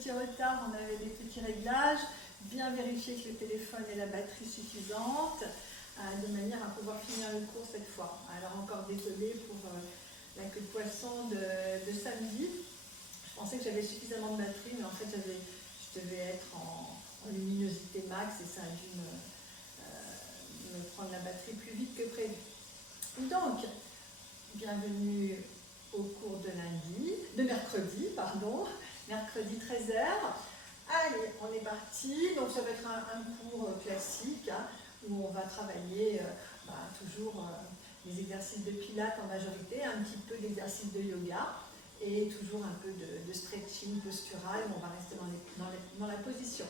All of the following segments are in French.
petit retard, on avait des petits réglages. Bien vérifier que le téléphone ait la batterie suffisante, de manière à pouvoir finir le cours cette fois. Alors encore désolée pour la queue de poisson de samedi. Je pensais que j'avais suffisamment de batterie, mais en fait je devais être en luminosité max et ça a dû me prendre la batterie plus vite que prévu. Donc, bienvenue au cours de mercredi, mercredi 13 h. Allez, on est parti. Donc ça va être un cours classique hein, où on va travailler toujours les exercices de pilates en majorité, un petit peu d'exercices de yoga et toujours un peu de stretching postural. On va rester dans la position.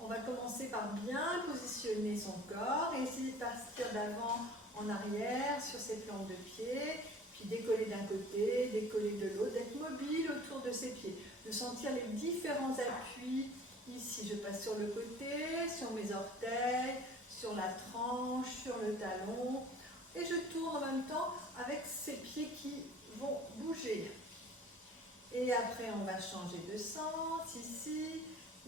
On va commencer par bien positionner son corps et essayer de partir d'avant en arrière sur ses plantes de pied, puis décoller d'un côté, décoller de l'autre, d'être mobile autour de ses pieds, de sentir les différents appuis. Ici, je passe sur le côté, sur mes orteils, sur la tranche, sur le talon, et je tourne en même temps avec ces pieds qui vont bouger. Et après, on va changer de sens, ici,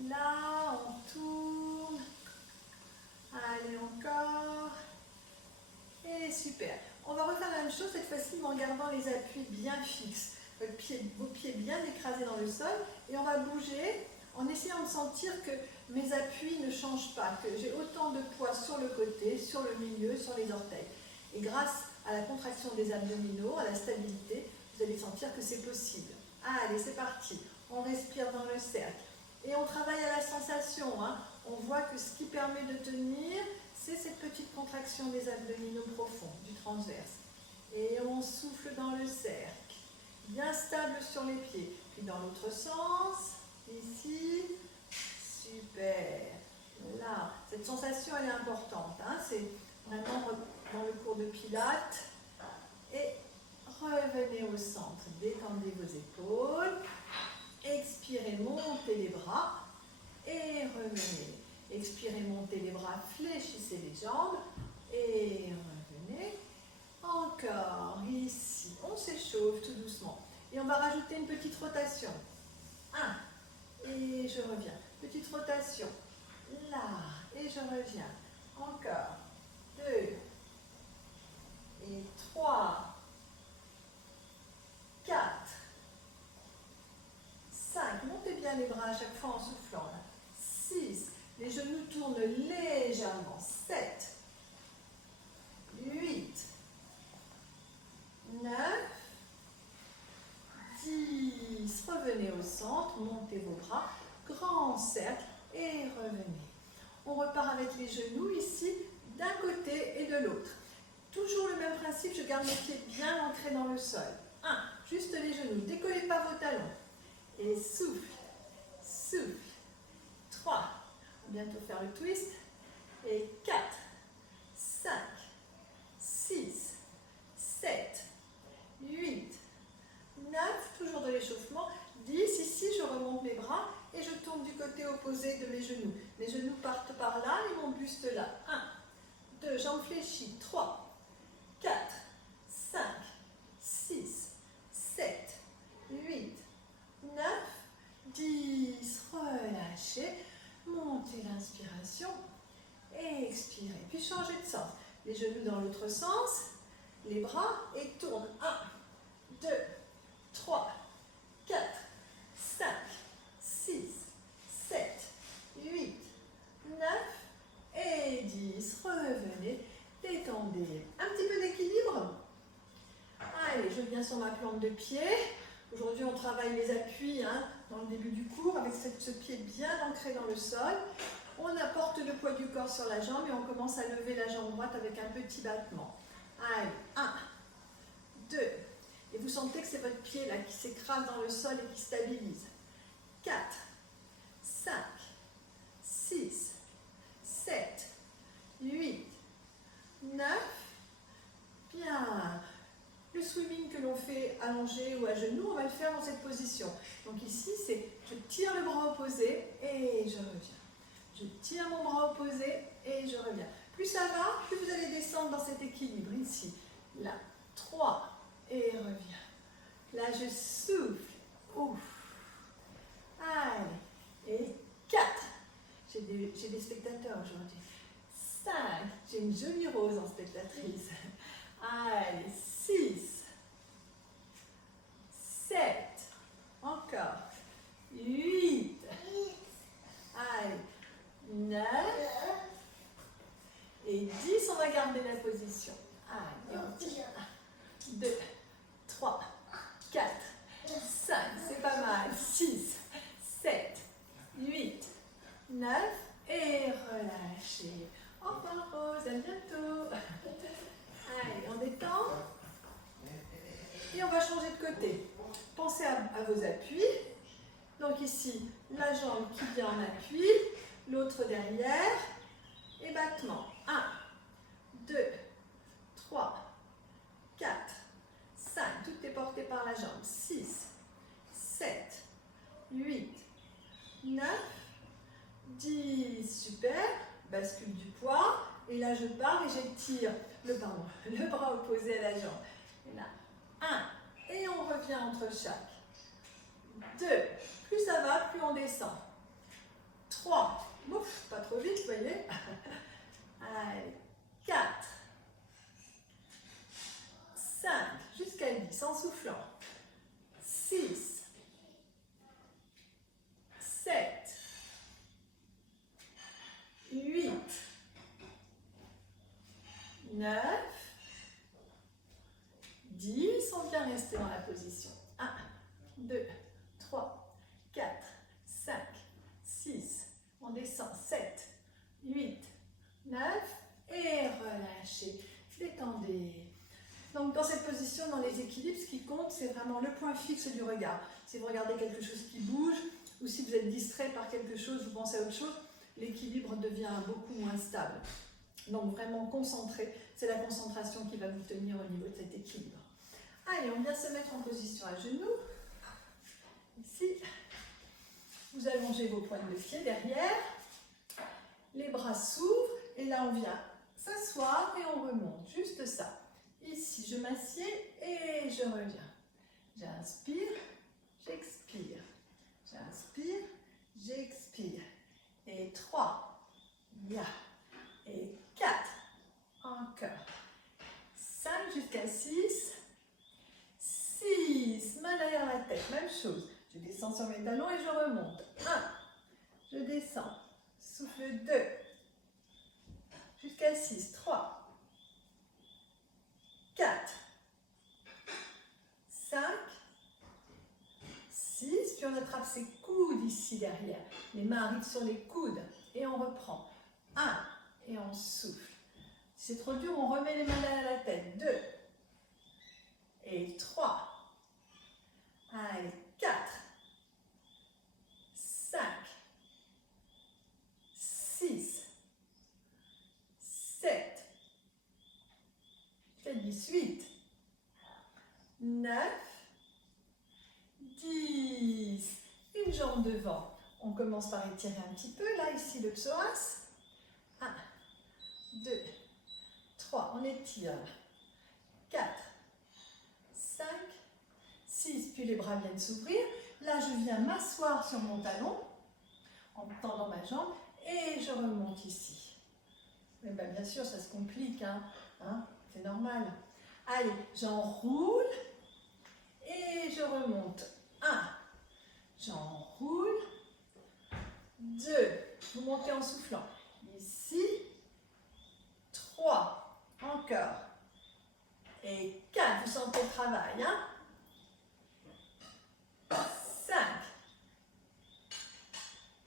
là, on tourne. Allez, encore. Et super. On va refaire la même chose cette fois-ci, mais en gardant les appuis bien fixes. Vos pieds bien écrasés dans le sol. Et on va bouger en essayant de sentir que mes appuis ne changent pas, que j'ai autant de poids sur le côté, sur le milieu, sur les orteils. Et grâce à la contraction des abdominaux, à la stabilité, vous allez sentir que c'est possible. Allez, c'est parti. On respire dans le cercle. Et on travaille à la sensation. Hein. On voit que ce qui permet de tenir, c'est cette petite contraction des abdominaux profonds, du transverse. Et on souffle dans le cercle. Bien stable sur les pieds. Puis dans l'autre sens, ici. Super. Là, cette sensation, elle est importante. Hein. C'est vraiment dans le cours de pilates. Et revenez au centre. Détendez vos épaules. Expirez, montez les bras. Et revenez. Expirez, montez les bras, fléchissez les jambes. Et revenez. Encore, ici. On s'échauffe tout doucement. Et on va rajouter une petite rotation. 1. Et je reviens. Petite rotation. Là. Et je reviens. Encore. 2. Et 3. 4. 5. Montez bien les bras à chaque fois en soufflant. 6. Les genoux tournent légèrement. 7. 8. 9. 10. Revenez au centre. Montez vos bras. Grand cercle. Et revenez. On repart avec les genoux ici, d'un côté et de l'autre. Toujours le même principe, je garde mes pieds bien ancrés dans le sol. 1. Juste les genoux. Décollez pas vos talons. Et souffle. Souffle. 3. On va bientôt faire le twist. Et 4. 5. 6. 7. 8. 9. Toujours de l'échauffement. 10. Ici, je remonte mes bras et je tourne du côté opposé de mes genoux. Mes genoux partent par là et mon buste là. 1. 2. Jambes fléchies. 3. 4. 5. 6. 7. 8. 9. 10. Relâchez. Montez l'inspiration. Expirez. Puis changez de sens. Les genoux dans l'autre sens. Les bras et tourne. 1, 2, 3, 4, 5, 6, 7, 8, 9 et 10. Revenez. Détendez. Un petit peu d'équilibre. Allez, je viens sur ma plante de pied. Aujourd'hui, on travaille les appuis dans le début du cours avec ce pied bien ancré dans le sol. On apporte le poids du corps sur la jambe et on commence à lever la jambe droite avec un petit battement. Allez, 1, 2. Et vous sentez que c'est votre pied là qui s'écrase dans le sol et qui stabilise. 4, 5, 6, 7, 8, 9. Bien. Le swimming que l'on fait allongé ou à genoux, on va le faire dans cette position. Donc ici, c'est je tire le bras opposé et je reviens. Je tire mon bras opposé et je reviens. Plus ça va, plus vous allez descendre dans cet équilibre. Ici, là, 3 et reviens. Là, je souffle. Ouf. Allez. j'ai des spectateurs aujourd'hui. 5, j'ai une jolie rose en spectatrice. Allez, 6, 7, encore, 8, allez, 9 et 10, on va garder la position. Allez, on tire. 2, 3, 4, 5, c'est pas mal. 6, 7, 8, 9 et relâchez. Au revoir Rose, à bientôt. Allez, on détend. Et on va changer de côté. Pensez à vos appuis. Donc ici, la jambe qui vient en appui, l'autre derrière. Et battement. 1, 2, 3, 4, 5. Tout est porté par la jambe. 6, 7, 8, 9, 10. Super. Bascule du poids. Et là, je pars et j'étire le bras opposé à la jambe. Et là, 1. Et on revient entre chaque. 2. Plus ça va, plus on descend. 3. Ouf, pas trop vite, vous voyez. Allez. 4. 5. Jusqu'à 10, en soufflant. 6. 7. 8. 9. 10. On vient rester dans la position. 1, 2, 3, 4, 5, 6. On descend. 7, 8, 9. Et relâchez. Détendez. Donc dans cette position, dans les équilibres, ce qui compte, c'est vraiment le point fixe du regard. Si vous regardez quelque chose qui bouge, ou si vous êtes distrait par quelque chose, vous pensez à autre chose, l'équilibre devient beaucoup moins stable. Donc vraiment concentré, c'est la concentration qui va vous tenir au niveau de cet équilibre. Allez, on vient se mettre en position à genoux. Ici, vous allongez vos pointes de pied derrière, les bras s'ouvrent, et là on vient s'asseoir et on remonte, juste ça. Ici, je m'assieds et je reviens. J'inspire, j'expire. J'inspire, j'expire. Et 3, ya. Et 4, encore. 5 jusqu'à 6. 6, main derrière la tête, même chose. Je descends sur mes talons et je remonte. 1, je descends. Souffle 2. Jusqu'à 6, 3. 4, 5, 6, puis on attrape ses coudes ici derrière. Les mains arrivent sur les coudes et on reprend. 1, et on souffle. Si c'est trop dur, on remet les mains derrière la tête. 2, et 3. Allez, 4, 5, 6, 7, 18, 9, 10. Une jambe devant. On commence par étirer un petit peu. Là, ici, le psoas. 1, 2, 3. On étire. 4, 5, 6. Puis les bras viennent s'ouvrir. Là, je viens m'asseoir sur mon talon en tendant ma jambe et je remonte ici. Mais bien sûr, ça se complique, hein, c'est normal. Allez, j'enroule et je remonte. 1, j'enroule. 2, vous montez en soufflant. Ici. 3, encore. Et 4, vous sentez le travail, hein. 5,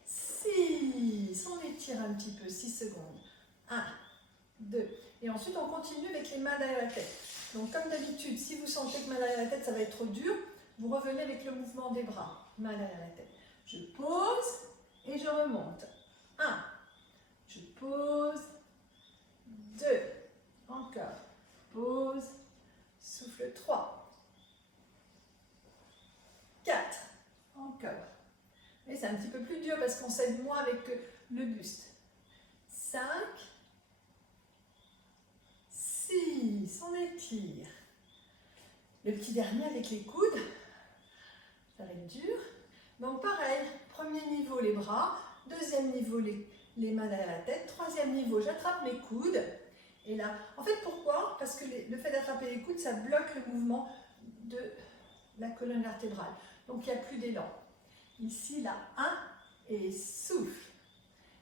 6, on étire un petit peu, 6 secondes. 1, 2, et ensuite on continue avec les mains derrière la tête. Donc comme d'habitude, si vous sentez que main derrière la tête, ça va être trop dur, vous revenez avec le mouvement des bras, main derrière la tête. Je pose et je remonte. 1, je pose. 2, encore. Pause, souffle 3. 4, encore. Et c'est un petit peu plus dur parce qu'on s'aide moins avec le buste. 5, 6, on étire. Le petit dernier avec les coudes, ça va être dur. Donc pareil, premier niveau les bras, deuxième niveau les mains derrière la tête. Troisième niveau, j'attrape mes coudes. Et là, en fait, pourquoi? Parce que le fait d'attraper les coudes, ça bloque le mouvement de la colonne vertébrale. Donc, il n'y a plus d'élan. Ici, là, 1 et souffle.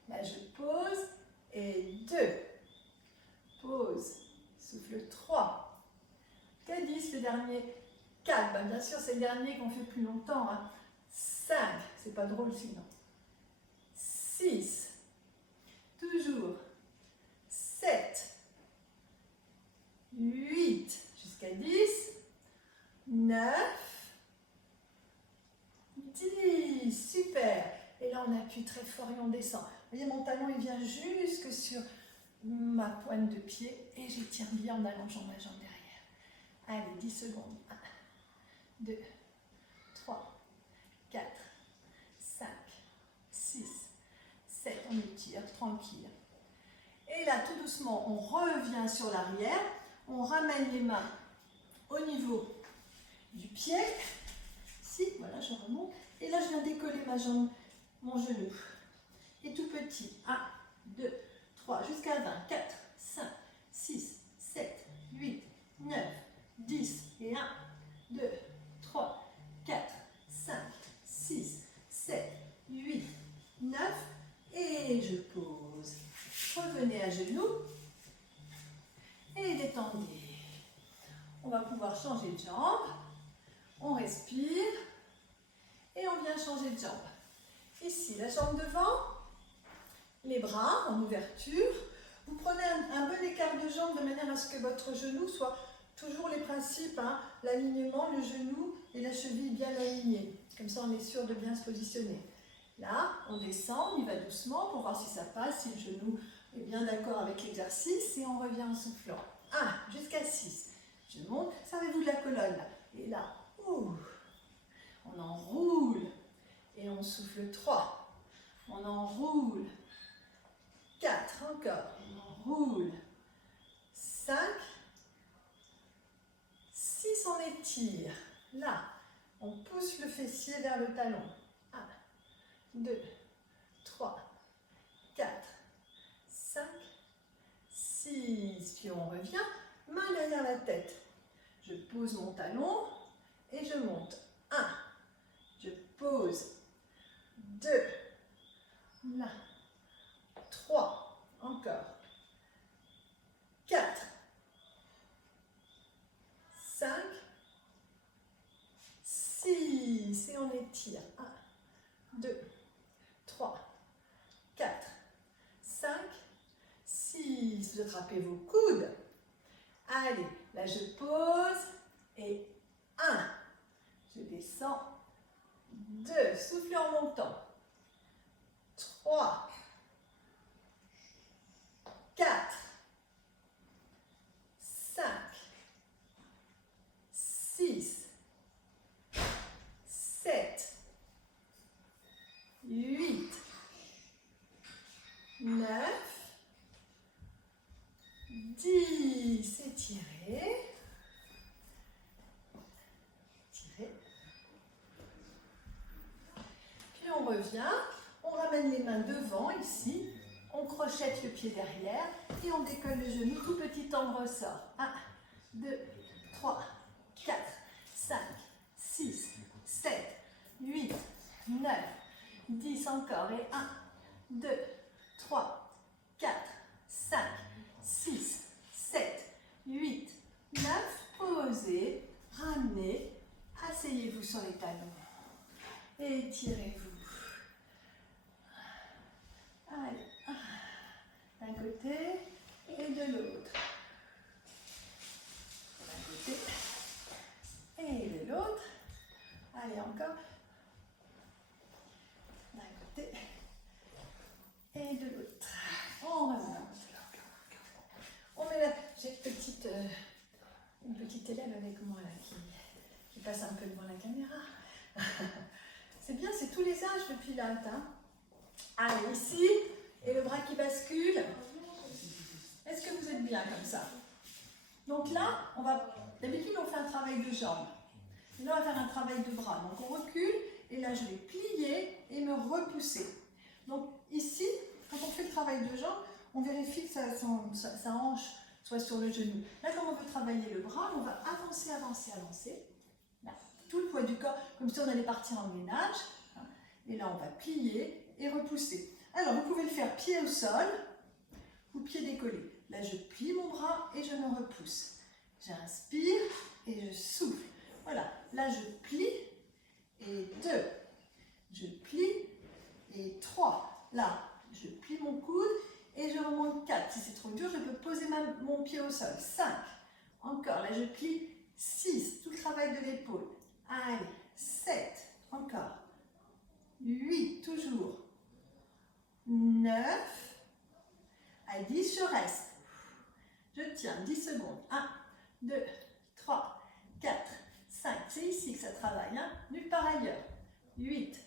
Là, je pose et 2. Pose, souffle 3. Que 10 le dernier? 4. Ben, bien sûr, c'est le dernier qu'on fait plus longtemps. Hein. 5. C'est pas drôle sinon. 6. Toujours. 7. 8. Jusqu'à 10. 9. 10. Super. Et là, on appuie très fort et on descend. Vous voyez, mon talon, il vient jusque sur ma pointe de pied et j'étire bien en allongeant ma jambe derrière. Allez, 10 secondes. 1, 2, 3, 4, 5, 6, 7. On étire, tranquille. Et là, tout doucement, on revient sur l'arrière. On ramène les mains au niveau du pied. Si, voilà, je remonte. Et là, je viens décoller ma jambe, mon genou. Et tout petit. 1, 2, 3, jusqu'à 20. 4, 5, 6, 7, 8, 9, 10. Et 1, 2, 3, 4, 5, 6, 7, 8, 9. Et je pose. Revenez à genoux. Et détendez. On va pouvoir changer de jambe. On respire. Et on vient changer de jambe. Ici, la jambe devant. Les bras en ouverture. Vous prenez un bon écart de jambe de manière à ce que votre genou soit toujours les principes, hein, l'alignement, le genou et la cheville bien alignés. Comme ça, on est sûr de bien se positionner. Là, on descend, on y va doucement pour voir si ça passe, si le genou est bien d'accord avec l'exercice et on revient en soufflant. 1 jusqu'à 6. Je monte, servez-vous de la colonne. Là. Et là, on enroule et on souffle 3. On enroule. 4, encore, on enroule. 5, 6, on étire. Là, on pousse le fessier vers le talon. 1, 2, 3, 4, 5, 6. Puis on revient, main derrière la tête. Je pose mon talon et je monte. 1, je pose. 2, là. 3, encore. 4, 5, 6. Et on étire. 1, 2, 3, 4, 5, 6. Vous attrapez vos coudes. Allez, là je pose. Et 1. Je descends. 2. Soufflez en montant. 3. 4, 5, 6, 7, 8, 9, 10. Étirez. Étirez. Puis on revient, on ramène les mains devant ici. On crochette le pied derrière et on décolle le genou, tout petit temps de ressort. 1, 2, 3, 4, 5, 6, 7, 8, 9, 10 encore. Et 1, 2, 3, 4, 5, 6, 7, 8, 9. Posez, ramenez, asseyez-vous sur les talons. Et étirez-vous. Allez. D'un côté et de l'autre. D'un côté et de l'autre. Allez, encore. D'un côté et de l'autre. On remonte. On met là. J'ai une petite élève avec moi là, qui passe un peu devant la caméra. C'est bien, c'est tous les âges depuis là. Hein. Allez, ici. Et le bras qui bascule. Est-ce que vous êtes bien comme ça? Donc là, d'habitude on fait un travail de jambes. Là, on va faire un travail de bras. Donc on recule et là je vais plier et me repousser. Donc ici, quand on fait le travail de jambes, on vérifie que sa hanche soit sur le genou. Là, quand on veut travailler le bras, on va avancer, avancer, avancer. Là, tout le poids du corps, comme si on allait partir en ménage. Et là, on va plier et repousser. Alors, vous pouvez le faire pied au sol ou pied décollé. Là, je plie mon bras et je me repousse. J'inspire et je souffle. Voilà, là, je plie et 2. Je plie et 3. Là, je plie mon coude et je remonte 4. Si c'est trop dur, je peux poser mon pied au sol. 5. Encore, là, je plie 6. Tout le travail de l'épaule. Allez, 7. Encore. 8, toujours. 9. À 10, je reste. Je tiens 10 secondes. 1, 2, 3, 4, 5. C'est ici que ça travaille, hein? Nulle part ailleurs. 8,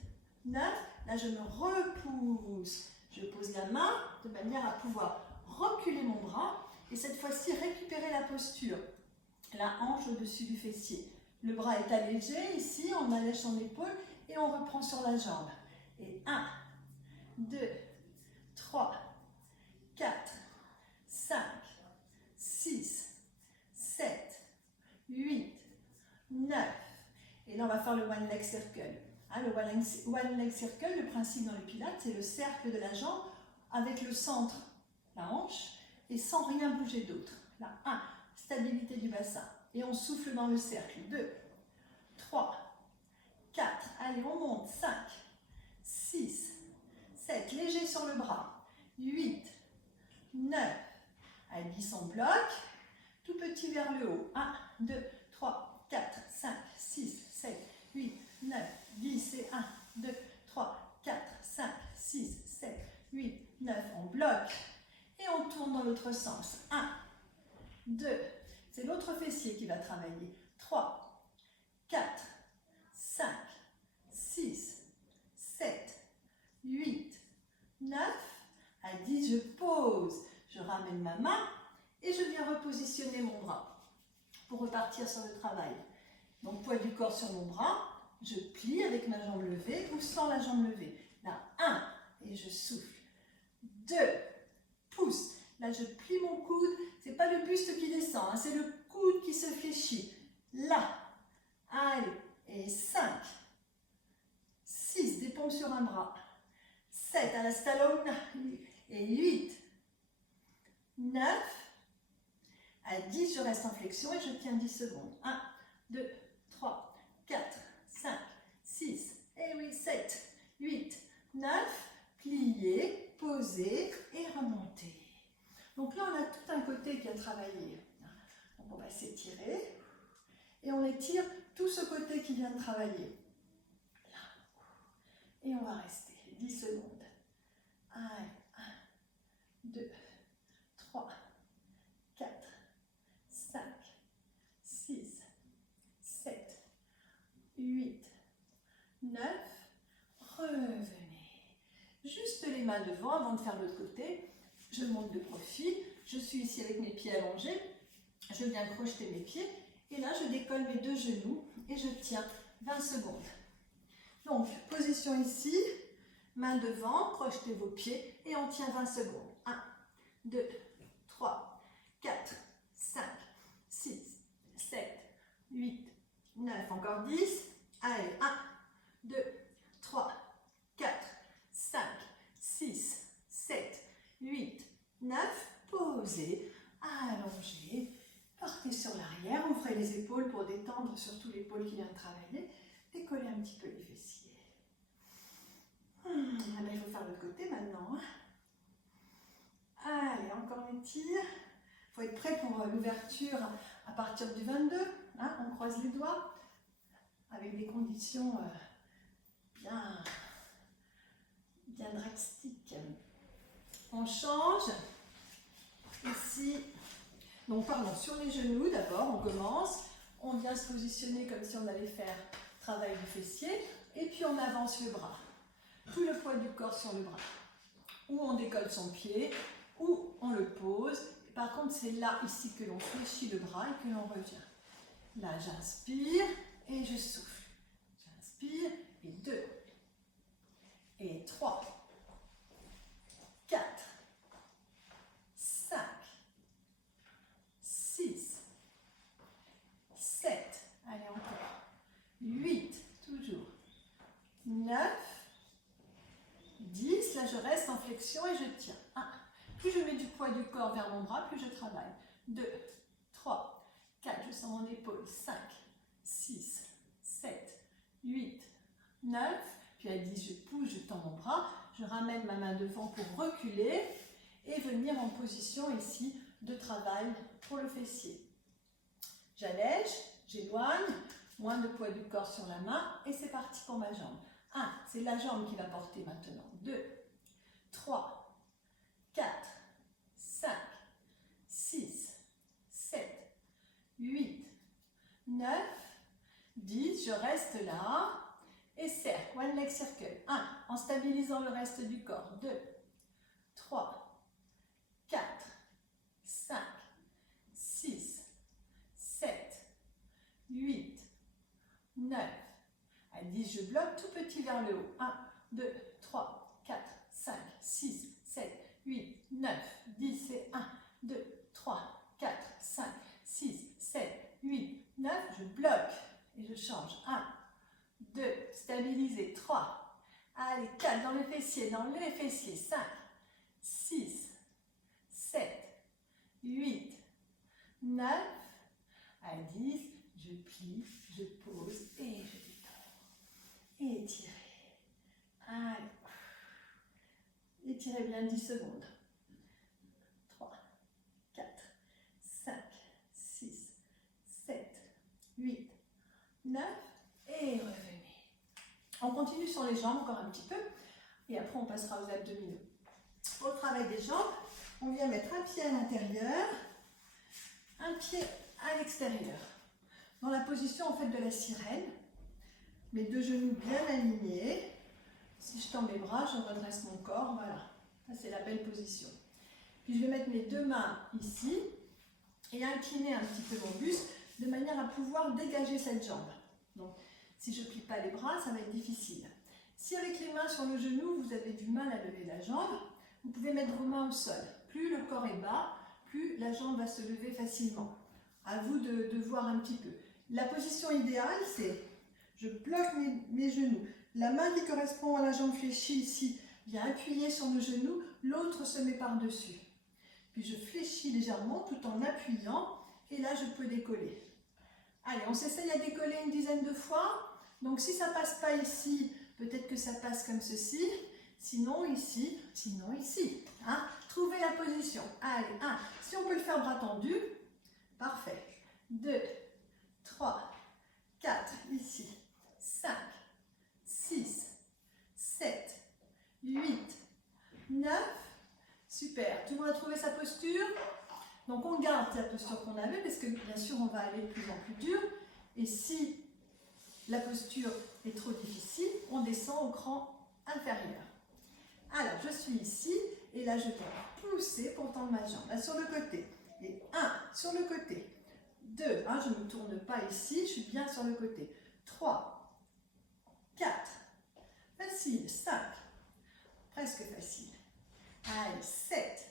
9. Là, je me repousse. Je pose la main de manière à pouvoir reculer mon bras et cette fois-ci récupérer la posture. La hanche au-dessus du fessier. Le bras est allégé ici, on allège son épaule et on reprend sur la jambe. Et 1, 2, 3, 4, 5, 6, 7, 8, 9. Et là, on va faire le One Leg Circle. Le One Leg Circle, le principe dans le Pilates, c'est le cercle de la jambe avec le centre, la hanche, et sans rien bouger d'autre. Là, 1, stabilité du bassin. Et on souffle dans le cercle. 2, 3, 4. Allez, on monte. 5, 6, 7. Léger sur le bras. 8, 9. À 10, on bloque. Tout petit vers le haut. 1, 2, 3, 4, 5, 6, 7, 8, 9, 10. Et 1, 2, 3, 4, 5, 6, 7, 8, 9. On bloque. Et on tourne dans l'autre sens. 1, 2. C'est l'autre fessier qui va travailler. 3, 4, 5, 6, 7, 8, 9. À 10, je pose. Je ramène ma main et je viens repositionner mon bras pour repartir sur le travail. Donc, poids du corps sur mon bras. Je plie avec ma jambe levée ou sans la jambe levée. Là, 1, et je souffle. 2, pousse. Là, je plie mon coude. Ce n'est pas le buste qui descend, hein, c'est le coude qui se fléchit. Là, allez, et 5, 6, des pompes sur un bras. 7, à la stallone, et 8, 9, à 10, je reste en flexion et je tiens 10 secondes. 1, 2, 3, 4, 5, 6, et oui, 7, 8, 9, plier, poser et remonter. Donc là, on a tout un côté qui a travaillé. Donc on va s'étirer et on étire tout ce côté qui vient de travailler. Là. Et on va rester 10 secondes. 1, 2, 3, 4, 5, 6, 7, 8, 9. Revenez. Juste les mains devant avant de faire l'autre côté. Je monte de profil, je suis ici avec mes pieds allongés, je viens crocheter mes pieds et là je décolle mes deux genoux et je tiens 20 secondes. Donc position ici, main devant, crochetez vos pieds et on tient 20 secondes. 1, 2, 3, 4, 5, 6, 7, 8, 9, encore 10. Allez, 1, 2, 3, 4, 5, 6, 7, 8, 9, posez, allongez, partez sur l'arrière, ouvrez les épaules pour détendre surtout l'épaule qui vient de travailler, décollez un petit peu les fessiers. Il faut faire l'autre côté maintenant. Allez, encore on étire. Il faut être prêt pour l'ouverture à partir du 22. On croise les doigts avec des conditions bien drastiques. On change. Ici, donc pardon, sur les genoux d'abord, on commence. On vient se positionner comme si on allait faire travail du fessier. Et puis on avance le bras. Tout le poids du corps sur le bras. Ou on décolle son pied, ou on le pose. Par contre, c'est là, ici, que l'on fléchit le bras et que l'on revient. Là, j'inspire et je souffle. J'inspire et 2, et 3, 4, 9, 10. Là, je reste en flexion et je tiens. 1. Plus je mets du poids du corps vers mon bras, plus je travaille. 2, 3, 4. Je sens mon épaule. 5, 6, 7, 8, 9. Puis à 10, je pousse, je tends mon bras. Je ramène ma main devant pour reculer et venir en position ici de travail pour le fessier. J'allège, j'éloigne, moins de poids du corps sur la main et c'est parti pour ma jambe. 1, c'est la jambe qui va porter maintenant. 2, 3, 4, 5, 6, 7, 8, 9, 10. Je reste là et serre. One leg circle. 1, en stabilisant le reste du corps. 2, 3, 4, 5, 6, 7, 8, 9. À 10, je bloque tout petit vers le haut. 1, 2, 3, 4, 5, 6, 7, 8, 9, 10. Et 1, 2, 3, 4, 5, 6, 7, 8, 9. Je bloque et je change. 1, 2, stabilisez. 3, allez, 4 dans le fessier, dans les fessiers. 5, 6, 7, 8, 9. À 10, je plie, je pose et je détends. Étirez. Allez. Étirez bien 10 secondes. 3, 4, 5, 6, 7, 8, 9. Et revenez. On continue sur les jambes encore un petit peu. Et après, on passera aux abdominaux. Pour le travail des jambes, on vient mettre un pied à l'intérieur, un pied à l'extérieur. Dans la position en fait de la sirène, mes deux genoux bien alignés. Si je tends mes bras, je redresse mon corps, voilà. Ça c'est la belle position. Puis je vais mettre mes deux mains ici et incliner un petit peu mon buste de manière à pouvoir dégager cette jambe. Donc si je ne plie pas les bras, ça va être difficile. Si avec les mains sur le genou, vous avez du mal à lever la jambe, vous pouvez mettre vos mains au sol. Plus le corps est bas, plus la jambe va se lever facilement. À vous de voir un petit peu. La position idéale, c'est je bloque mes genoux. La main qui correspond à la jambe fléchie ici vient appuyer sur le genou, l'autre se met par-dessus. Puis je fléchis légèrement tout en appuyant et là je peux décoller. Allez, on s'essaye à décoller une dizaine de fois. Donc si ça ne passe pas ici, peut-être que ça passe comme ceci. Sinon ici, sinon ici. Hein? Trouvez la position. Allez, 1. Si on peut le faire bras tendus, parfait. 2, 3, 4, ici. 5, 6, 7, 8, 9. Super. Tout le monde a trouvé sa posture? Donc on garde la posture qu'on avait parce que bien sûr on va aller de plus en plus dur. Et si la posture est trop difficile, on descend au cran inférieur. Alors je suis ici et là je peux pousser pour tendre ma jambe. Là sur le côté. Et 1 sur le côté. 2, je ne me tourne pas ici, je suis bien sur le côté. 3, 4, facile. 5, presque facile. Allez, 7,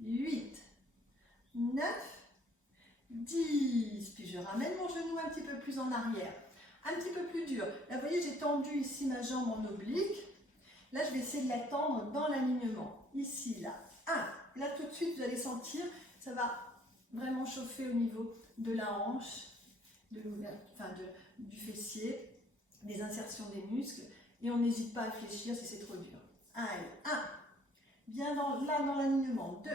8, 9, 10. Puis je ramène mon genou un petit peu plus en arrière. Un petit peu plus dur. Là, vous voyez, j'ai tendu ici ma jambe en oblique. Là, je vais essayer de la tendre dans l'alignement. Ici, là. 1. Là, tout de suite, vous allez sentir, ça va vraiment chauffer au niveau de la hanche, du fessier, des insertions des muscles. Et on n'hésite pas à fléchir si c'est trop dur. Allez, 1. Bien là dans l'alignement. 2,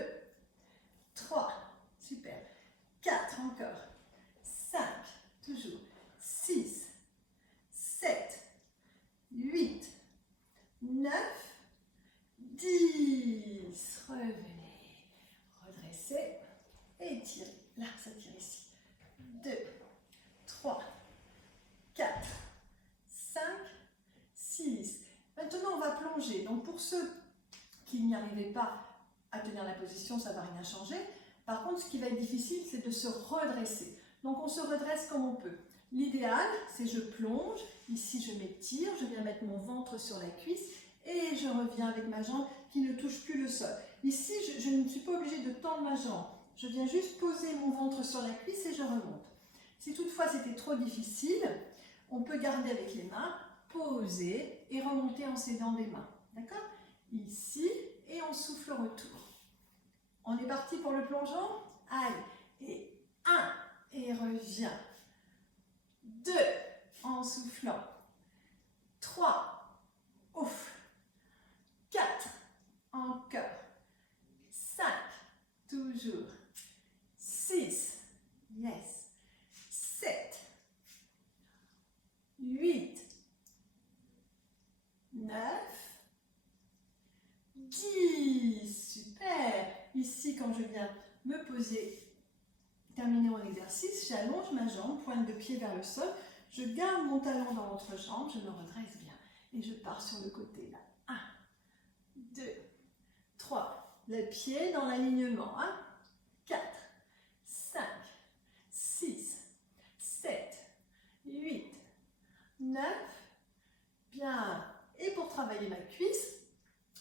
3, super. 4 encore. 5, toujours. 6, 7, 8, 9, 10. Revenez. Redressez. Étirez. Là, ça tire ici. 2, 3, 4, 5, 6. Maintenant, on va plonger. Donc, pour ceux qui n'y arrivaient pas à tenir la position, ça ne va rien changer. Par contre, ce qui va être difficile, c'est de se redresser. Donc, on se redresse comme on peut. L'idéal, c'est je plonge. Ici, je m'étire. Je viens mettre mon ventre sur la cuisse et je reviens avec ma jambe qui ne touche plus le sol. Ici, je ne suis pas obligée de tendre ma jambe. Je viens juste poser mon ventre sur la cuisse et je remonte. Si toutefois c'était trop difficile, on peut garder avec les mains, poser et remonter en s'aidant des mains. D'accord? Ici, et on souffle retour. On est parti pour le plongeon? Allez, et 1, et reviens. 2, en soufflant. 3, ouf. 4, encore. 5, toujours. 6, yes. 7, 8, 9, 10, super. Ici, quand je viens me poser, terminer mon exercice, j'allonge ma jambe, pointe de pied vers le sol, je garde mon talon dans l'entrejambe, je me redresse bien et je pars sur le côté là. 1, 2, 3, le pied dans l'alignement. 4, 5, 6, 7, 8, 9, bien. Et pour travailler ma cuisse,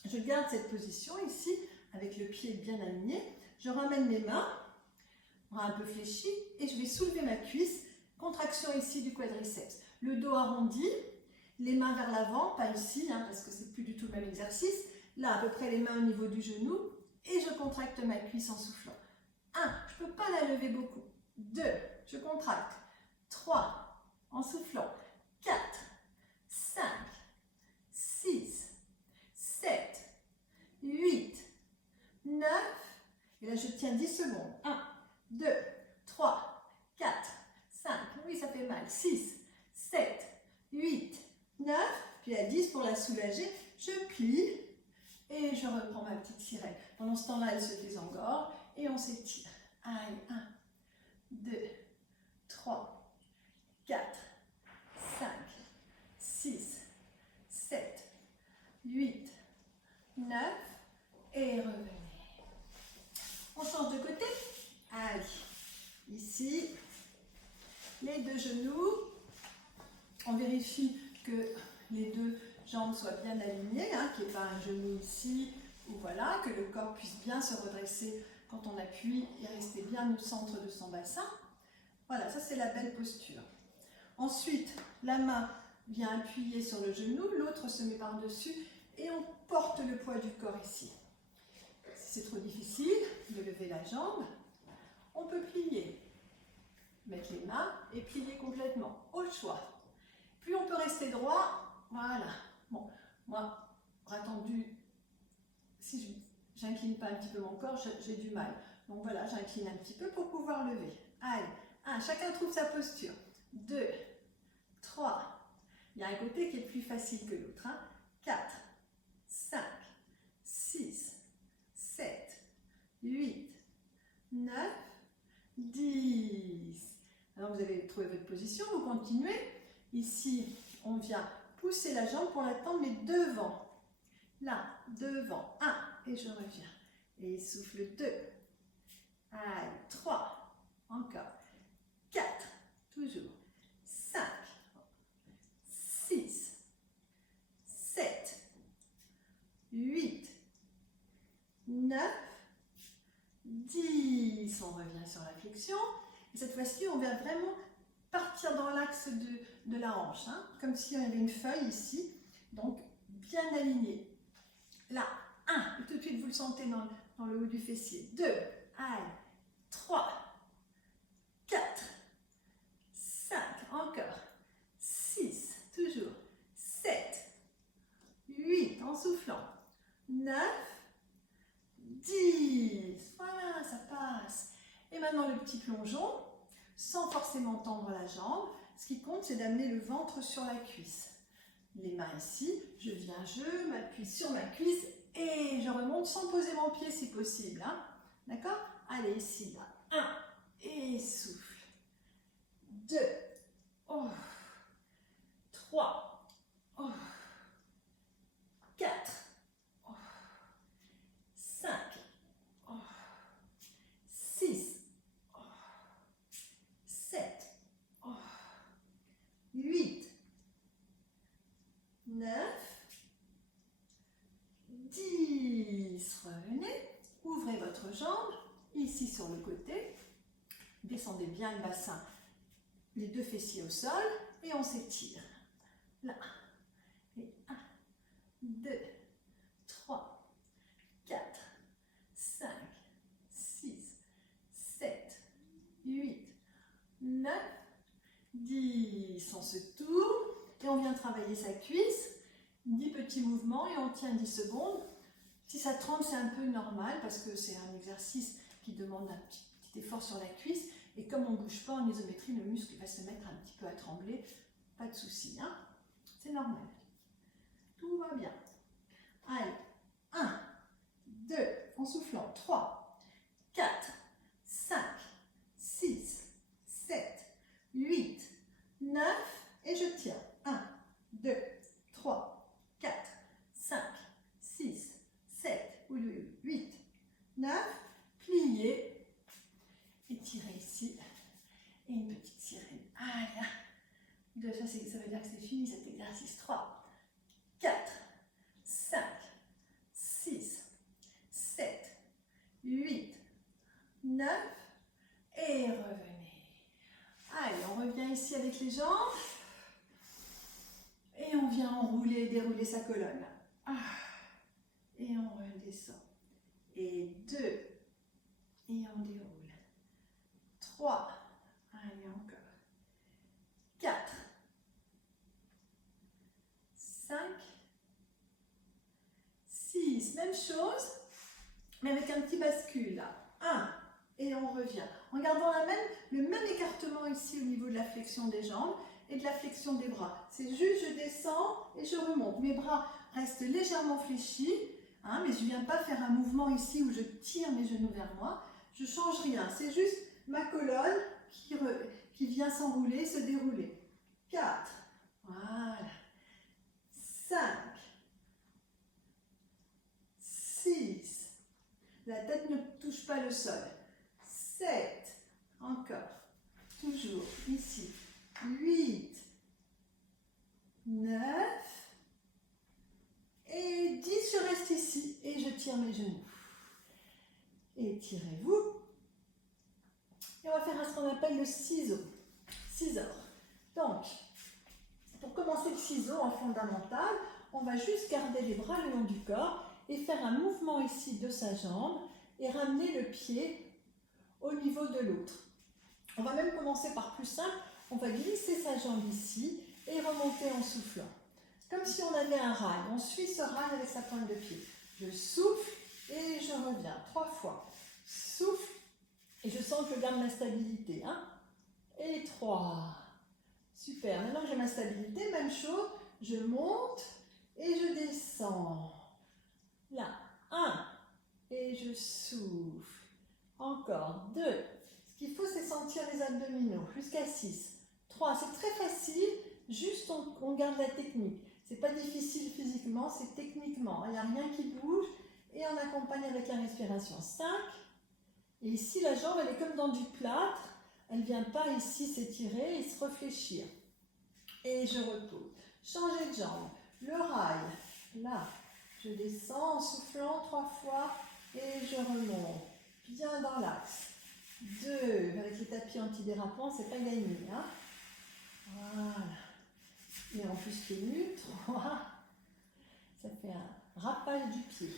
je garde cette position ici, avec le pied bien aligné. Je ramène mes mains, bras un peu fléchis, et je vais soulever ma cuisse. Contraction ici du quadriceps. Le dos arrondi, les mains vers l'avant, pas ici, parce que c'est plus du tout le même exercice. Là, à peu près les mains au niveau du genou, et je contracte ma cuisse en soufflant. 1, je ne peux pas la lever beaucoup. 2, je contracte. 3, en soufflant. 4, 5, 6, 7, 8, 9, et là je tiens 10 secondes. 1, 2, 3, 4, 5, oui ça fait mal. 6, 7, 8, 9, puis à 10 pour la soulager, je plie et je reprends ma petite sirène. Pendant ce temps-là, elle se désengorge et on s'étire. Allez, 1, 2, 3, 4, 5, 6, 7, 8, 9, et revenez. On change de côté. Allez, ici, les deux genoux. On vérifie que les deux jambes soient bien alignées, qu'il n'y ait pas un genou ici, ou voilà, que le corps puisse bien se redresser quand on appuie et rester bien au centre de son bassin. Voilà, ça c'est la belle posture. Ensuite, la main vient appuyer sur le genou, l'autre se met par-dessus et on porte le poids du corps ici. Si c'est trop difficile de lever la jambe, on peut plier, mettre les mains et plier complètement, au choix. Puis on peut rester droit, voilà. Bon, moi, bras tendu, si j'incline pas un petit peu mon corps, j'ai du mal. Donc voilà, j'incline un petit peu pour pouvoir lever. Allez, 1, chacun trouve sa posture. 2, 3, il y a un côté qui est plus facile que l'autre. 4, 5, 6, 7, 8, 9, 10. Alors vous avez trouvé votre position, vous continuez. Ici, on vient pousser la jambe pour la tendre, mais devant. Là, devant. 1, et je reviens. Et souffle 2. Allez, 3. Encore. 4. Toujours. 5. 6. 7. 8. 9. 10. On revient sur la flexion. Et cette fois-ci, on vient vraiment partir dans l'axe de la hanche, comme s'il y avait une feuille ici, donc bien alignée. Là, 1, et tout de suite vous le sentez dans le haut du fessier. 2, allez, 3, 4, 5, encore, 6, toujours, 7, 8, en soufflant, 9, 10, voilà, ça passe. Et maintenant le petit plongeon, sans forcément tendre la jambe. Ce qui compte, c'est d'amener le ventre sur la cuisse. Les mains ici, je viens, je m'appuie sur ma cuisse et je remonte sans poser mon pied si possible. D'accord? Allez, ici, là. 1, et souffle. 2, 3, 4, 5, 6, 7, 8, 9, 10. Revenez, ouvrez votre jambe, ici sur le côté. Descendez bien le bassin, les deux fessiers au sol, et on s'étire. Là, 2, 3, 4, 5, 6, 7, 8, 9, 10. On se tourne et on vient travailler sa cuisse. 10 petits mouvements et on tient 10 secondes. Si ça tremble, c'est un peu normal parce que c'est un exercice qui demande un petit effort sur la cuisse. Et comme on ne bouge pas en isométrie, le muscle va se mettre un petit peu à trembler. Pas de souci, hein? C'est normal. Tout va bien. Allez, 1, 2, en soufflant, 3, 4, 5, 6, 7, 8, 9, et je tiens. 1, 2, 3, 4, 5, 6, 7, 8, 9, pliez, étirez ici, et une petite sirène. Allez, 2, ça veut dire que c'est fini cet exercice. 3, 4, 5, 6, 7, 8, 9, et revenez. Allez, on revient ici avec les jambes, et on vient enrouler et dérouler sa colonne. Et on redescend. Et 2, et on déroule. 3, allez encore. 4, 5, 6, même chose, mais avec un petit bascule là. 1, et on revient. En gardant le même écartement ici au niveau de la flexion des jambes et de la flexion des bras. C'est juste, je descends et je remonte. Mes bras restent légèrement fléchis, hein, mais je ne viens pas faire un mouvement ici où je tire mes genoux vers moi. Je ne change rien, c'est juste ma colonne qui vient s'enrouler, se dérouler. 4, voilà. 5, 6, la tête ne touche pas le sol. 7, encore, toujours ici. 8, 9, et 10, je reste ici et je tire mes genoux. Étirez-vous. Et on va faire ce qu'on appelle le ciseau. Scissor. Donc, pour commencer le ciseau en fondamental, on va juste garder les bras le long du corps et faire un mouvement ici de sa jambe et ramener le pied au niveau de l'autre. On va même commencer par plus simple, on va glisser sa jambe ici et remonter en soufflant. Comme si on avait un rail, on suit ce rail avec sa pointe de pied. Je souffle et je reviens 3 fois. Souffle et je sens que je garde ma stabilité. 1 et 3. Super, maintenant que j'ai ma stabilité, même chose, je monte et je descends. Là, 1 et je souffle. Encore 2. Ce qu'il faut, c'est sentir les abdominaux jusqu'à 6. 3, c'est très facile, juste on garde la technique. C'est pas difficile physiquement, c'est techniquement. Il n'y a rien qui bouge et on accompagne avec la respiration. 5. Et ici, la jambe, elle est comme dans du plâtre. Elle ne vient pas ici s'étirer et se réfléchir. Et je repose. Changer de jambe. Le rail. Là, je descends en soufflant 3 fois et je remonte. Bien dans l'axe. 2. Avec les tapis antidérapants, c'est pas gagné. Hein? Voilà. Et en plus pieds nus. 3. Ça fait un rappage du pied.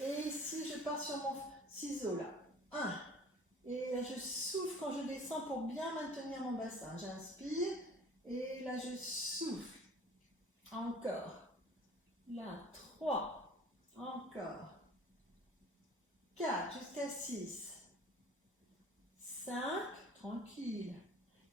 Et ici, je pars sur mon ciseau là. 1. Et là, je souffle quand je descends pour bien maintenir mon bassin. J'inspire et là, je souffle. Encore. Là, 3. Encore. 4 jusqu'à 6. 5. Tranquille.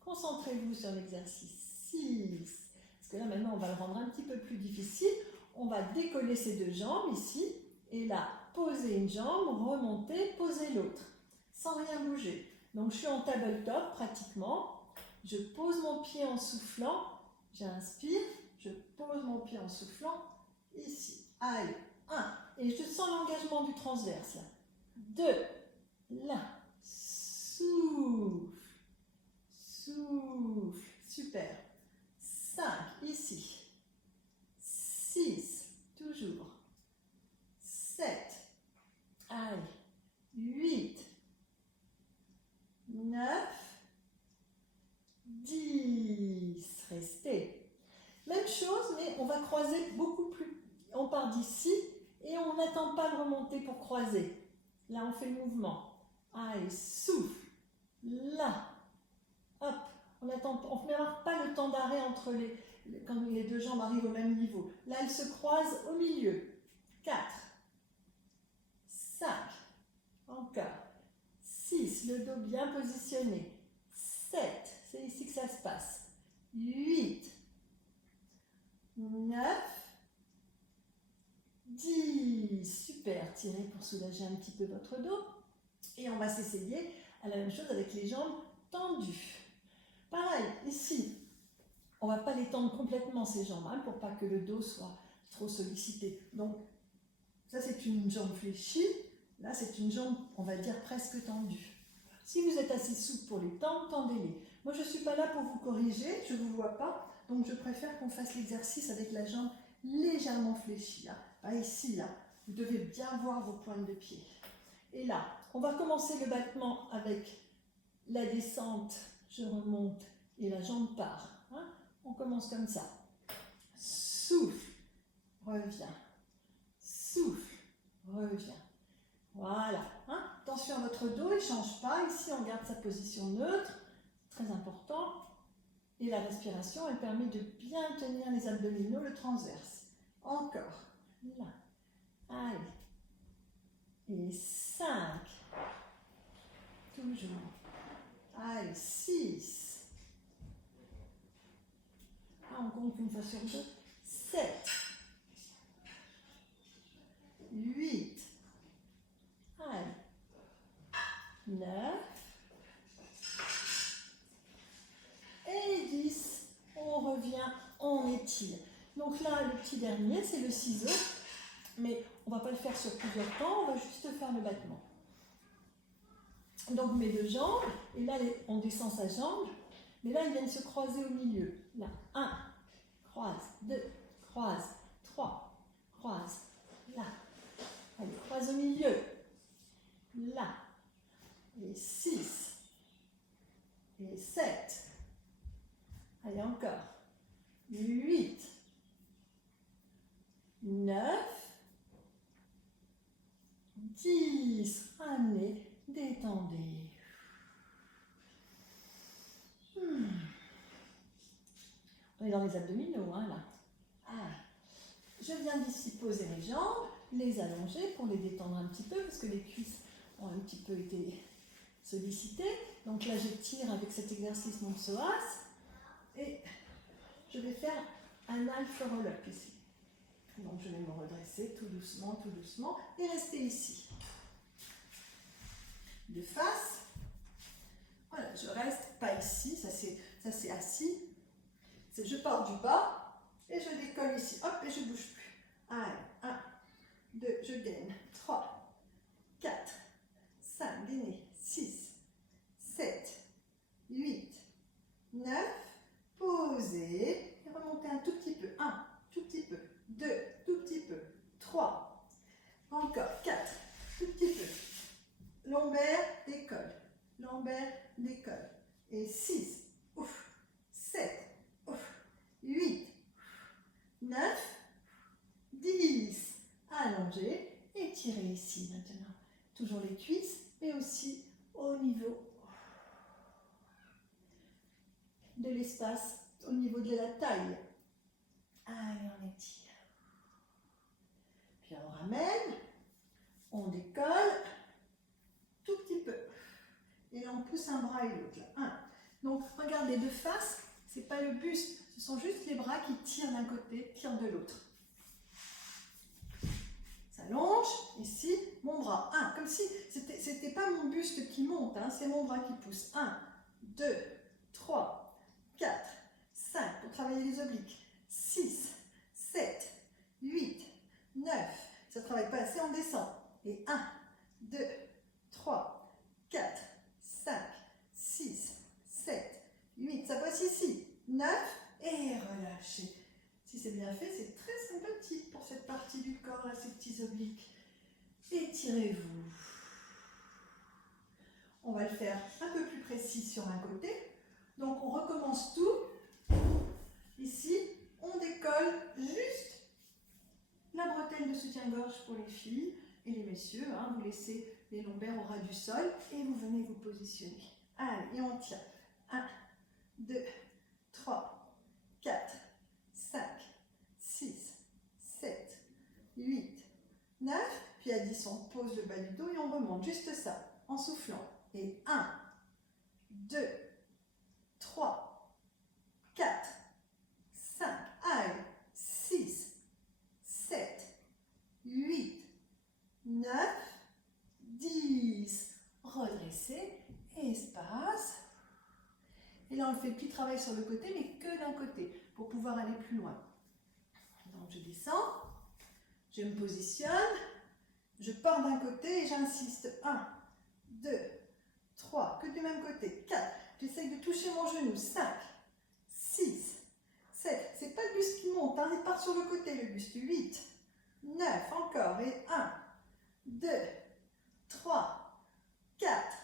Concentrez-vous sur l'exercice. 6. Parce que là, maintenant, on va le rendre un petit peu plus difficile. On va décoller ces 2 jambes ici. Et là, poser une jambe, remonter, poser l'autre. Sans rien bouger. Donc, je suis en tabletop pratiquement. Je pose mon pied en soufflant. J'inspire. Je pose mon pied en soufflant. Ici. Allez. 1. Et je sens l'engagement du transverse. Là. 2. Là. Souffle. Souffle. Super. 5. Ici. 6. Toujours. 7. Allez. 8. 9, 10, restez. Même chose, mais on va croiser beaucoup plus On part d'ici et on n'attend pas de remonter pour croiser. Là, on fait le mouvement. Allez, souffle. Là. Hop. On ne met pas le temps d'arrêt entre quand les deux jambes arrivent au même niveau. Là, elles se croisent au milieu. 4, 5, encore. 6, le dos bien positionné. 7, c'est ici que ça se passe. 8, 9, 10. Super, tirez pour soulager un petit peu votre dos. Et on va s'essayer à la même chose avec les jambes tendues. Pareil, ici, on ne va pas les tendre complètement ces jambes hein, pour pas que le dos soit trop sollicité. Donc, ça c'est une jambe fléchie. Là, c'est une jambe, on va dire, presque tendue. Si vous êtes assez souple pour les tendre, tendez-les. Moi, je ne suis pas là pour vous corriger, je ne vous vois pas. Donc, je préfère qu'on fasse l'exercice avec la jambe légèrement fléchie. Hein. Ah, ici, hein, vous devez bien voir vos pointes de pied. Et là, on va commencer le battement avec la descente. Je remonte et la jambe part. Hein. On commence comme ça. Souffle, reviens. Souffle, reviens. Voilà. Hein. Attention à votre dos, il ne change pas. Ici, on garde sa position neutre. Très important. Et la respiration, elle permet de bien tenir les abdominaux, le transverse. Encore. Là. Allez. Et 5. Toujours. Allez, 6. Ah, on compte une fois sur deux. 7. 8. Allez. 9. Et 10. On revient, on étire. Donc là, le petit dernier, c'est le ciseau. Mais on ne va pas le faire sur plusieurs temps, on va juste faire le battement. Donc mes deux jambes, et là on descend sa jambe, mais là ils viennent se croiser au milieu. Là, 1, croise, 2, croise, 3, croise, là. Allez, croise au milieu. Là. Et 6. Et 7. Allez, encore. 8. 9. 10. Ramenez, détendez. On est dans les abdominaux, hein, là. Ah. Je viens d'ici poser mes jambes, les allonger pour les détendre un petit peu, parce que les cuisses ont un petit peu été sollicitées. Donc là, je tire avec cet exercice mon psoas. Et je vais faire un half roll-up ici. Donc je vais me redresser tout doucement, et rester ici. De face. Voilà, je reste pas ici, ça c'est assis. Je pars du bas et je décolle ici. Hop, et je bouge plus. Allez, 1, 2, je gaine. 3, 4, 5, gainez. 6, 7, 8, 9, posez. Et remontez un tout petit peu. 1, tout petit peu. 2, tout petit peu. 3, encore. 4, tout petit peu. Lombaire, décolle. Lombaire, décolle. Et 6, ouf. 7, ouf. 8, 9, 10. Allongez, étirez ici maintenant. Toujours les cuisses, mais aussi au niveau de l'espace, au niveau de la taille. Allez, on étire. Puis on ramène, on décolle, tout petit peu. Et là, on pousse un bras et l'autre. 1. Donc, regardez, de face, ce n'est pas le buste, ce sont juste les bras qui tirent d'un côté, tirent de l'autre. Ça longe, ici, mon bras. 1, comme si c'était pas mon buste qui monte, hein, c'est mon bras qui pousse. 1, 2, 3, 4, 5, pour travailler les obliques. 6, 7, 8, 9, ça ne travaille pas assez, on descend. Et 1, 2, 3, 4, 5, 6, 7, 8, ça passe ici. 9, et relâchez. Si c'est bien fait, c'est très sympathique pour cette partie du corps, là, ces petits obliques. Étirez-vous. On va le faire un peu plus précis sur un côté. Donc, on recommence tout. Ici, on décolle juste la bretelles de soutien-gorge pour les filles et les messieurs. Hein, vous laissez les lombaires au ras du sol et vous venez vous positionner. Allez, et on tient. 1, 2, 3, 4, 5, 6, 7, 8, 9. Puis à 10, on pose le bas du dos et on remonte. Juste ça, en soufflant. Et 1, 2, 3, 4, 5, allez, 6, 7, 8, 9, 10. Redressez, espace. Et là, on fait petit travail sur le côté, mais que d'un côté, pour pouvoir aller plus loin. Donc, je descends, je me positionne, je pars d'un côté et j'insiste. 1, 2, 3, que du même côté. 4, j'essaye de toucher mon genou. 5, 6, 7, c'est pas le buste qui monte, hein, il part sur le côté, le buste. 8, 9, encore, et 1, 2, 3, 4,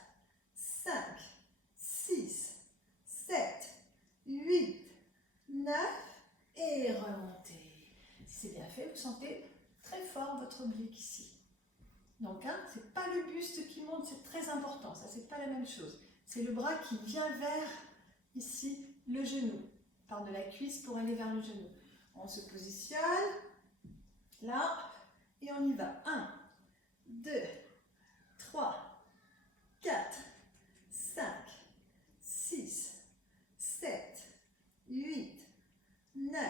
5, 6, 7, 8, 9, et remontez. Si c'est bien fait, vous sentez très fort votre oblique ici. Donc, hein, ce n'est pas le buste qui monte, c'est très important, ça c'est pas la même chose. C'est le bras qui vient vers, ici, le genou. Part de la cuisse pour aller vers le genou. On se positionne, là, et on y va. 1, 2, 3, 4, 5, 6, 7, 8, 9,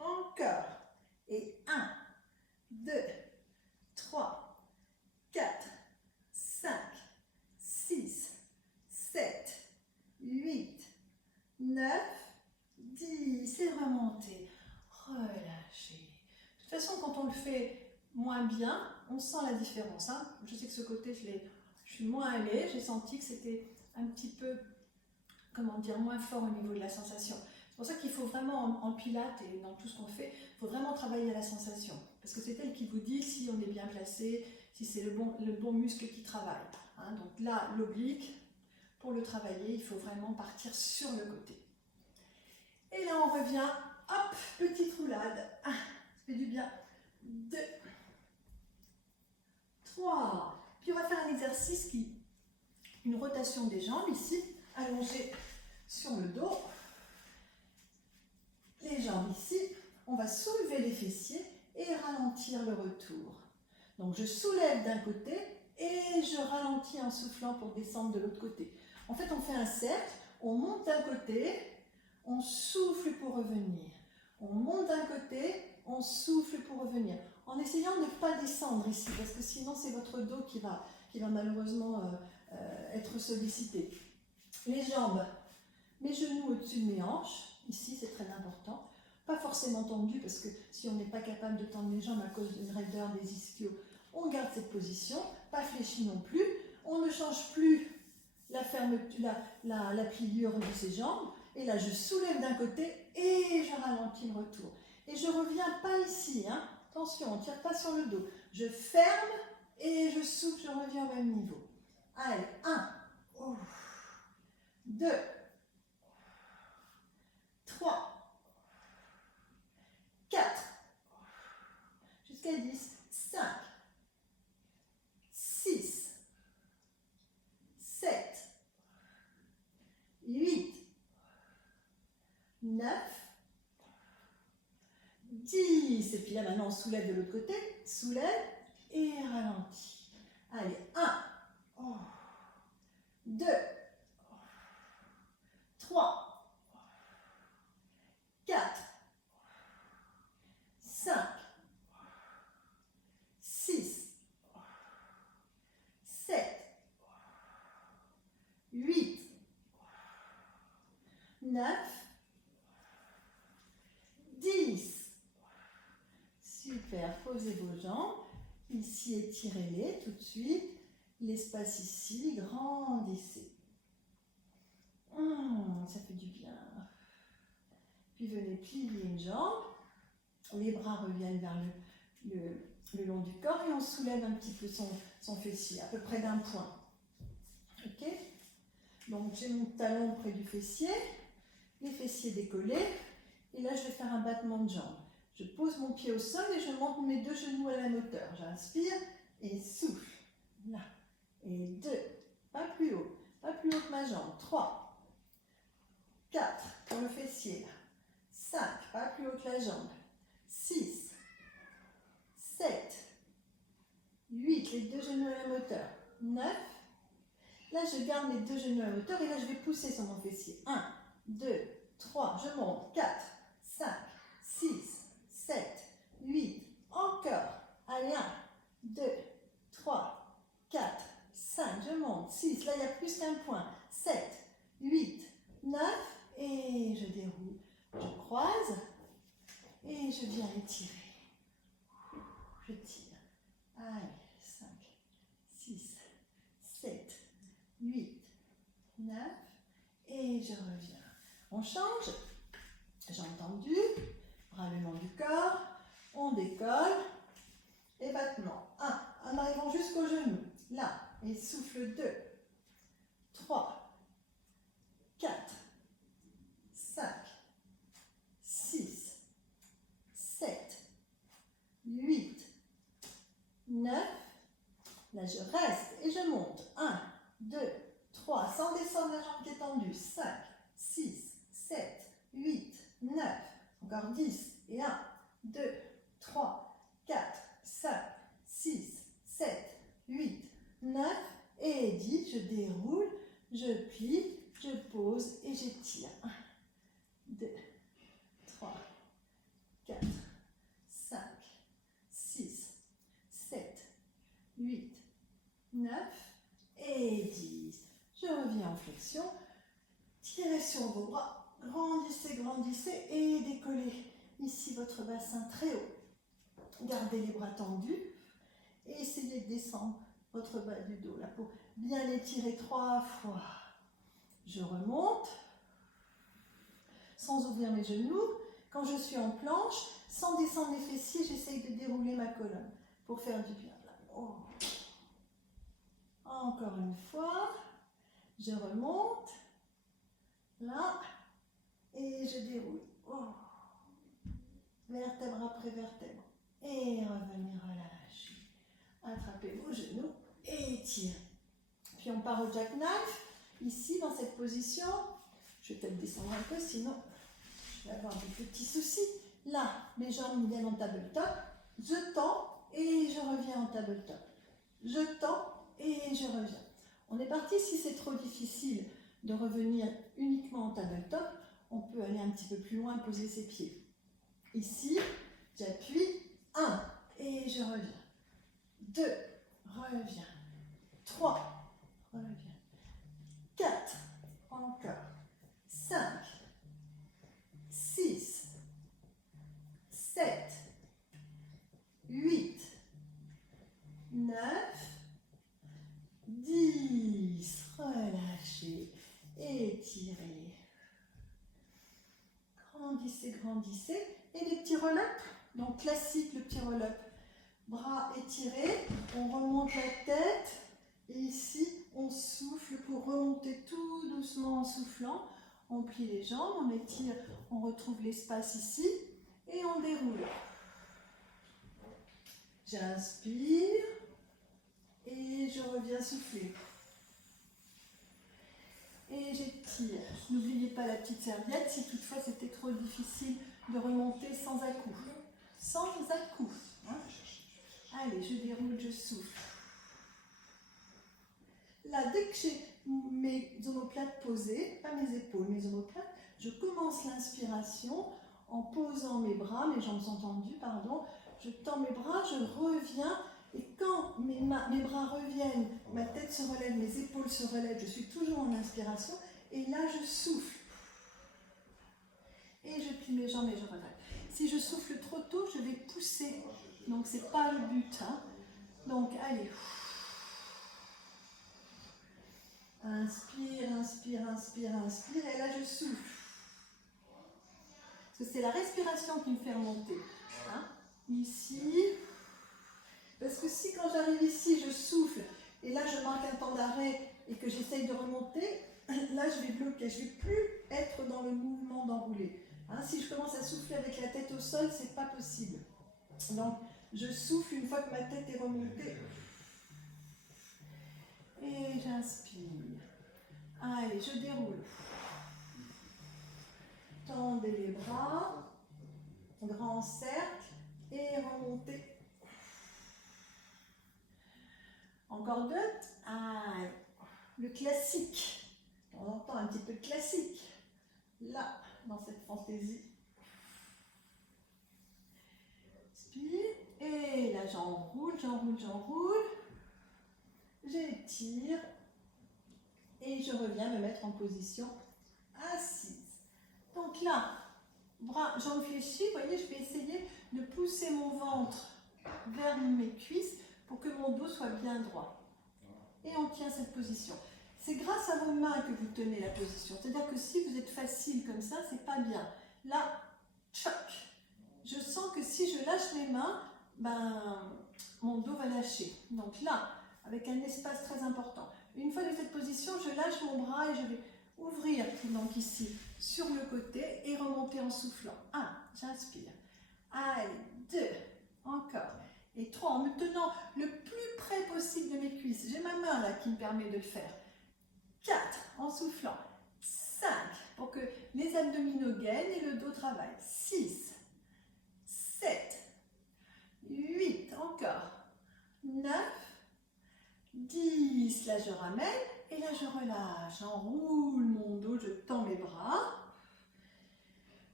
encore. Et 1, 2, 3, 4, 5, 6, 7, 8, 9, 10. Et remontez. Relâchez. De toute façon, quand on le fait moins bien, on sent la différence. Hein. Je sais que ce côté, je suis moins allée. J'ai senti que c'était un petit peu, comment dire, moins fort au niveau de la sensation. C'est pour ça qu'il faut vraiment, en pilates et dans tout ce qu'on fait, il faut vraiment travailler à la sensation. Parce que c'est elle qui vous dit si on est bien placé, si c'est le bon muscle qui travaille. Hein. Donc là, l'oblique, pour le travailler, il faut vraiment partir sur le côté. Et là, on revient, hop, petite roulade. 1, ça fait du bien. 2, 3. Puis on va faire un exercice une rotation des jambes ici, allongée sur le dos. Les jambes ici, on va soulever les fessiers et ralentir le retour. Donc je soulève d'un côté et je ralentis en soufflant pour descendre de l'autre côté. En fait, on fait un cercle, on monte d'un côté, on souffle pour revenir. On monte d'un côté, on souffle pour revenir. En essayant de ne pas descendre ici, parce que sinon c'est votre dos qui va malheureusement être sollicité. Les jambes, mes genoux au-dessus de mes hanches. Ici, c'est très important. Pas forcément tendu, parce que si on n'est pas capable de tendre les jambes à cause d'une raideur des ischios, on garde cette position. Pas fléchi non plus. On ne change plus la fermeture, la pliure de ses jambes. Et là, je soulève d'un côté et je ralentis le retour. Et je ne reviens pas ici. Hein. Attention, on ne tire pas sur le dos. Je ferme et je souffle, je reviens au même niveau. Allez, 1, 2, 3, 4, jusqu'à 10, 5, 6, 7, 8, 9, 10. Et puis là, maintenant, on soulève de l'autre côté. Soulève et ralentit. Allez, 1, 2, 3, 4, 5, 6, 7, 8, 9, 10. Super, posez vos jambes. Ici, étirez-les tout de suite. L'espace ici, grandissez. Ça fait du bien. Puis venez plier une jambe. Les bras reviennent vers le long du corps et on soulève un petit peu son fessier, à peu près d'un point. Ok? Donc j'ai mon talon près du fessier, les fessiers décollés. Et là, je vais faire un battement de jambes. Je pose mon pied au sol et je monte mes 2 genoux à la même hauteur. J'inspire et souffle. Là. Et 2. Pas plus haut. Pas plus haut que ma jambe. 3. 4. Pour le fessier. Là. 5. Pas plus haut que la jambe. 6. 7. 8. Les 2 genoux à la même hauteur. 9. Là, je garde mes 2 genoux à la même hauteur et là, je vais pousser sur mon fessier. 1, 2, 3. Je monte. 4, 5, 6, 7, 8. Encore. Allez, 1, 2, 3, 4, 5. Je monte. 6. Là, il y a plus qu'un point. 7, 8, 9. Et je déroule. Je croise. Et je viens étirer. Je tire. Allez, 5, 6, 7, 8, 9. Et je reviens. On change. J'ai entendu. Bras le long du corps. On décolle. Et battement. 1. En arrivant jusqu'au genou. Là. Et souffle 2. 3. 4. 5. 6. 7. 8. 9. Là, je reste et je monte. 1, 2, 3. Sans descendre la jambe qui est tendue. 5, 6, 7, 8, 9. Encore 10. Et 1, 2, 3, 4, 5, 6, 7, 8, 9. Et 10. Je déroule, je plie, je pose et j'étire. 1, 2, 3, 4, 5, 6, 7, 8, 9 et 10. Je reviens en flexion. Tirez sur vos bras. Grandissez, grandissez et décollez ici votre bassin très haut. Gardez les bras tendus et essayez de descendre votre bas du dos là pour bien l'étirer 3 fois. Je remonte sans ouvrir mes genoux. Quand je suis en planche, sans descendre les fessiers, j'essaye de dérouler ma colonne pour faire du bien. Oh. Encore une fois, je remonte, là, et je déroule. Oh. Vertèbre après vertèbre. Et revenez relâcher. Attrapez vos genoux et étirez. Puis on part au jackknife. Ici, dans cette position, je vais peut-être descendre un peu, sinon je vais avoir des petits soucis. Là, mes jambes viennent en tabletop. Je tends et je reviens en tabletop. Je tends et je reviens. On est parti, si c'est trop difficile de revenir uniquement en tabletop, on peut aller un petit peu plus loin, poser ses pieds. Ici, j'appuie, 1, et je reviens. 2, reviens. 3, reviens. 4, encore. 5, 6, 7, 8, 9, 10. Relâchez, étirez. Grandissez, grandissez. Et les petits roll-up. Donc classique, le petit roll-up. Bras étirés, on remonte la tête. Et ici, on souffle pour remonter tout doucement en soufflant. On plie les jambes, on étire, on retrouve l'espace ici. Et on déroule. J'inspire. Et je reviens souffler. Et j'étire. N'oubliez pas la petite serviette si toutefois c'était trop difficile de remonter sans à-coup. Sans à-coup. Hein? Allez, je déroule, je souffle. Là, dès que j'ai mes omoplates posées, pas mes épaules, mes omoplates, je commence l'inspiration en posant mes bras, mes jambes sont tendues, pardon. Je tends mes bras, je reviens. Et quand mes bras reviennent, ma tête se relève, mes épaules se relèvent, je suis toujours en inspiration. Et là, je souffle. Et je plie mes jambes et je relève. Si je souffle trop tôt, je vais pousser. Donc, ce n'est pas le but. Hein. Donc, allez. Inspire, inspire, inspire, inspire. Et là, je souffle. Parce que c'est la respiration qui me fait remonter. Hein. Ici. Parce que si quand j'arrive ici, je souffle, et là je marque un temps d'arrêt et que j'essaye de remonter, là je vais bloquer, je ne vais plus être dans le mouvement d'enrouler. Hein, si je commence à souffler avec la tête au sol, c'est pas possible. Donc, je souffle une fois que ma tête est remontée. Et j'inspire. Allez, je déroule. Tendez les bras. Grand cercle. Et remontez. Encore deux. Allez. Le classique. On entend un petit peu de classique. Là, dans cette fantaisie. Inspire. Et là, j'enroule, j'enroule, j'enroule. J'étire. Et je reviens me mettre en position assise. Donc là, bras, jambes fléchies, vous voyez, je vais essayer de pousser mon ventre vers mes cuisses pour que mon dos soit bien droit. Et on tient cette position. C'est grâce à vos mains que vous tenez la position. C'est-à-dire que si vous êtes facile comme ça, c'est pas bien. Là, tchac. Je sens que si je lâche mes mains, ben, mon dos va lâcher. Donc là, avec un espace très important. Une fois dans cette position, je lâche mon bras et je vais ouvrir, donc ici, sur le côté et remonter en soufflant. 1, j'inspire. Allez, 2, encore. Et 3, en me tenant le plus près possible de mes cuisses. J'ai ma main là qui me permet de le faire. 4, en soufflant. 5, pour que les abdominaux gagnent et le dos travaille. 6, 7, 8, encore. 9, 10, là je ramène et là je relâche. J'enroule mon dos, je tends mes bras.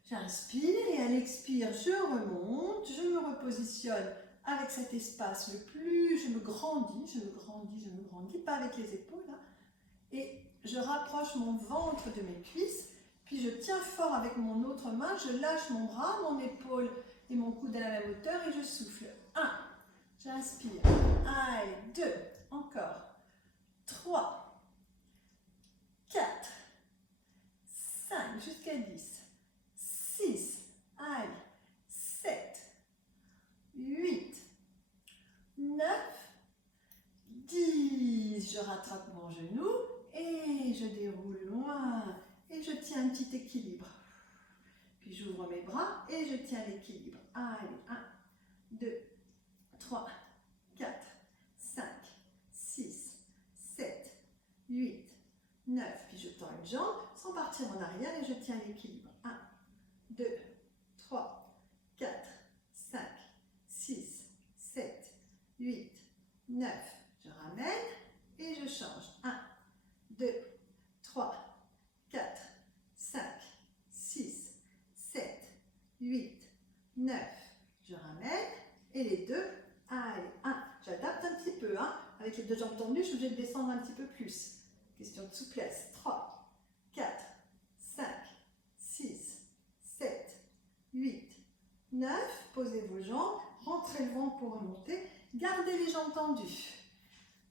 J'inspire et à l'expire, je remonte, je me repositionne avec cet espace le plus, je me grandis, pas avec les épaules. Hein, et je rapproche mon ventre de mes cuisses, puis je tiens fort avec mon autre main, je lâche mon bras, mon épaule et mon coude à la même hauteur et je souffle. 1, j'inspire. Allez, 2, encore. 3, 4, 5, jusqu'à 10, 6, allez, 7, 8, 9, 10. Je rattrape mon genou et je déroule loin et je tiens un petit équilibre. Puis j'ouvre mes bras et je tiens l'équilibre. Allez, 1, 2, 3, 4, 5, 6, 7, 8, 9. Puis je tends une jambe sans partir en arrière et je tiens l'équilibre. 1, 2, 3, 4, 5, 6, 7, 8, 9. Je ramène et je change. 1, 2, 3, 4, 5, 6, 7, 8, 9. Je ramène et les deux. Allez, 1. J'adapte un petit peu. Hein. Avec les deux jambes tendues, je suis obligée de descendre un petit peu plus. Question de souplesse. 3, 4, 5, 6, 7, 8, 9. Posez vos jambes. Rentrez le ventre pour remonter. Gardez les jambes tendues.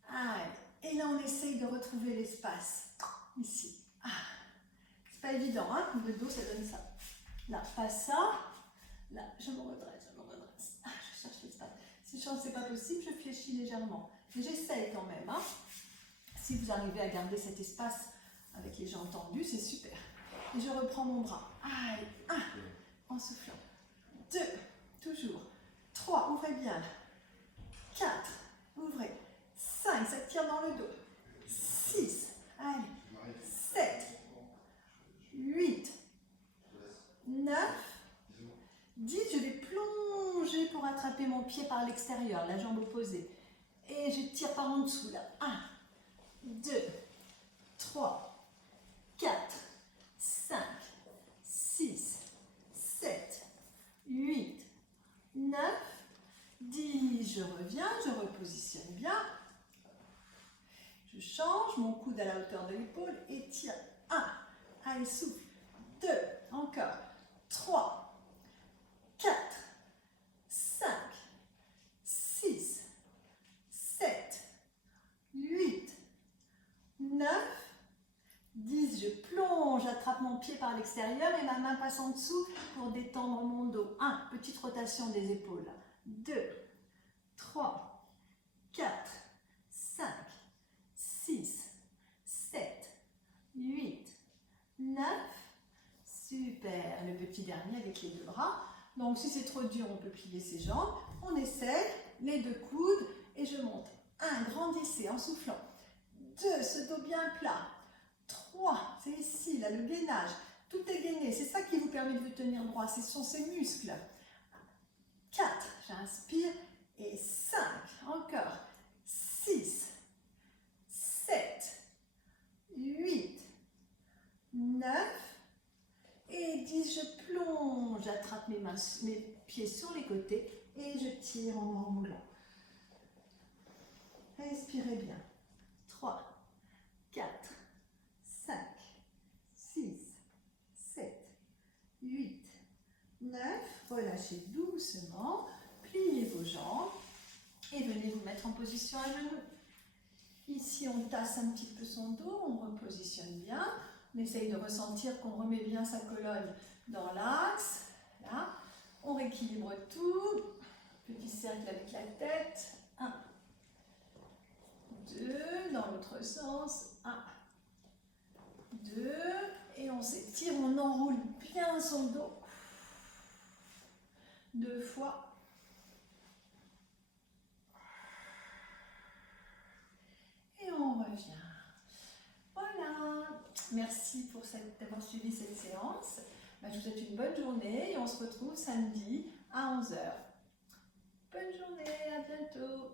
Allez. Et là, on essaye de retrouver l'espace. Ici. Ah. C'est pas évident, hein. Le dos, ça donne ça. Là, pas ça. Là, je me redresse, je me redresse. Ah, je cherche l'espace. Si je ne sais pas possible, je fléchis légèrement. Mais j'essaye quand même. Hein. Si vous arrivez à garder cet espace avec les jambes tendues, c'est super. Et je reprends mon bras. Allez, 1, en soufflant. 2, toujours. 3, ouvrez bien. 4, ouvrez. 5, ça tire dans le dos. 6, allez. 7, 8, 9, 10, je vais plonger pour attraper mon pied par l'extérieur, la jambe opposée. Et je tire par en dessous, là. 1, 2, 3, 4, 5, 6, 7, 8, 9, 10. Je reviens, je repositionne bien. Je change, mon coude à la hauteur de l'épaule et tire. 1, allez, souffle. 2, encore. 3, 4, 5, 6, 7, 8, 9, 10. Je plonge, j'attrape mon pied par l'extérieur et ma main passe en dessous pour détendre mon dos. 1, petite rotation des épaules. 2, 3, 4, 5, 6, 7, 8, 9. Super. Le petit dernier avec les deux bras. Donc, si c'est trop dur, on peut plier ses jambes. On essaie, les deux coudes, et je monte. 1, grandissez en soufflant. 2, ce dos bien plat. 3, c'est ici, là, le gainage. Tout est gainé, c'est ça qui vous permet de vous tenir droit, ce sont ces muscles. 4, j'inspire, et 5, encore. 6, 7, 8, 9, et 10, je plonge, j'attrape mes pieds sur les côtés et je tire en enroulant. Respirez bien. 3, 4, 5, 6, 7, 8, 9. Relâchez doucement. Pliez vos jambes et venez vous mettre en position à genoux. Ici, on tasse un petit peu son dos, on repositionne bien. On essaye de ressentir qu'on remet bien sa colonne dans l'axe. Là, on rééquilibre tout. Petit cercle avec la tête. 1, 2, dans l'autre sens. 1, 2, et on s'étire, on enroule bien son dos. 2 fois. Et on revient. Voilà. Merci d'avoir suivi cette séance. Je vous souhaite une bonne journée et on se retrouve samedi à 11 h. Bonne journée, à bientôt.